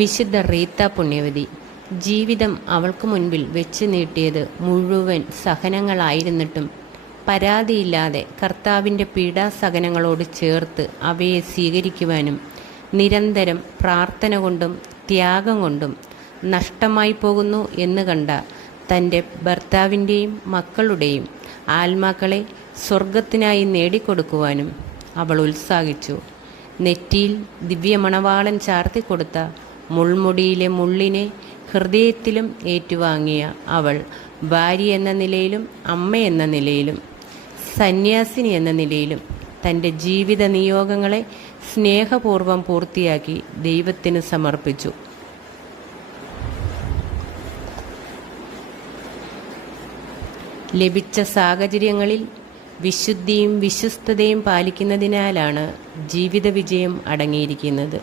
വിശുദ്ധ റീത്ത പുണ്യവതി. ജീവിതം അവൾക്ക് മുൻപിൽ വെച്ച് നീട്ടിയത് മുഴുവൻ സഹനങ്ങളായിരുന്നിട്ടും പരാതിയില്ലാതെ കർത്താവിൻ്റെ പീഡാസഹനങ്ങളോട് ചേർത്ത് അവയെ സ്വീകരിക്കുവാനും നിരന്തരം പ്രാർത്ഥന കൊണ്ടും ത്യാഗം കൊണ്ടും നഷ്ടമായി പോകുന്നു എന്ന് കണ്ട തൻ്റെ ഭർത്താവിൻ്റെയും മക്കളുടെയും ആത്മാക്കളെ സ്വർഗത്തിനായി നേടിക്കൊടുക്കുവാനും അവൾ ഉത്സാഹിച്ചു. നെറ്റിയിൽ ദിവ്യമണവാളൻ ചാർത്തിക്കൊടുത്ത മുൾമുടിയിലെ മുള്ളിനെ ഹൃദയത്തിലും ഏറ്റുവാങ്ങിയ അവൾ ഭാര്യ എന്ന നിലയിലും അമ്മ എന്ന നിലയിലും സന്യാസിനി എന്ന നിലയിലും തൻ്റെ ജീവിത നിയോഗങ്ങളെ സ്നേഹപൂർവ്വം പൂർത്തിയാക്കി ദൈവത്തിന് സമർപ്പിച്ചു. ലഭിച്ച സാഹചര്യങ്ങളിൽ വിശുദ്ധിയും വിശ്വസ്തതയും പാലിക്കുന്നതിനാലാണ് ജീവിത വിജയം അടങ്ങിയിരിക്കുന്നത്.